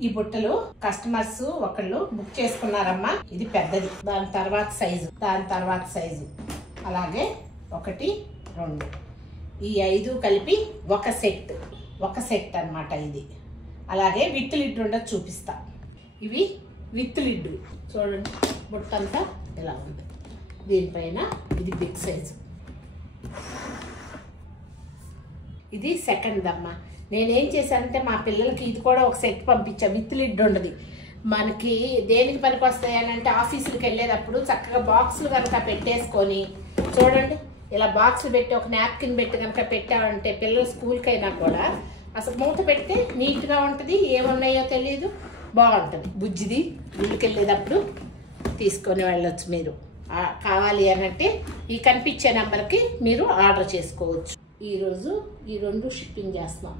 ఈ బుట్టలు కస్టమర్స్ ఒకళ్ళు బుక్ చేసుకున్నారమ్మా. ఇది పెద్దది, దాని తర్వాత సైజు, అలాగే 1 2 ఈ 5 కలిపి ఒక సెట్ అన్నమాట. ఇది అలాగే విత్ లిడ్ ఉండదు, చూపిస్తా. ఇవి విత్ లిడ్ చూడండి, బుట్టంతా ఇలా ఉంది. దీనిపైన ఇది బిగ్ సైజు, ఇది సెకండ్ అమ్మా. నేనేం చేశానంటే మా పిల్లలకి ఇది కూడా ఒక సెట్ పంపించా, విత్ లిడ్ ఉండదు. మనకి దేనికి పనికి వస్తాయని అంటే ఆఫీసులకు వెళ్ళేటప్పుడు చక్కగా బాక్సులు కనుక పెట్టేసుకొని చూడండి, ఇలా బాక్సులు పెట్టి ఒక నాప్కిన్ పెట్టి కనుక పెట్టామంటే పిల్లలు స్కూల్కి అయినా కూడా అసలు మూత పెడితే నీట్గా ఉంటుంది, ఏమున్నాయో తెలియదు, బాగుంటుంది. బుజ్జిది గుళ్ళకి వెళ్ళేటప్పుడు తీసుకొని వెళ్ళొచ్చు. మీరు కావాలి అనంటే ఈ కనిపించే నెంబర్కి మీరు ఆర్డర్ చేసుకోవచ్చు. ఈరోజు ఈ 2 షిప్పింగ్ చేస్తున్నాం.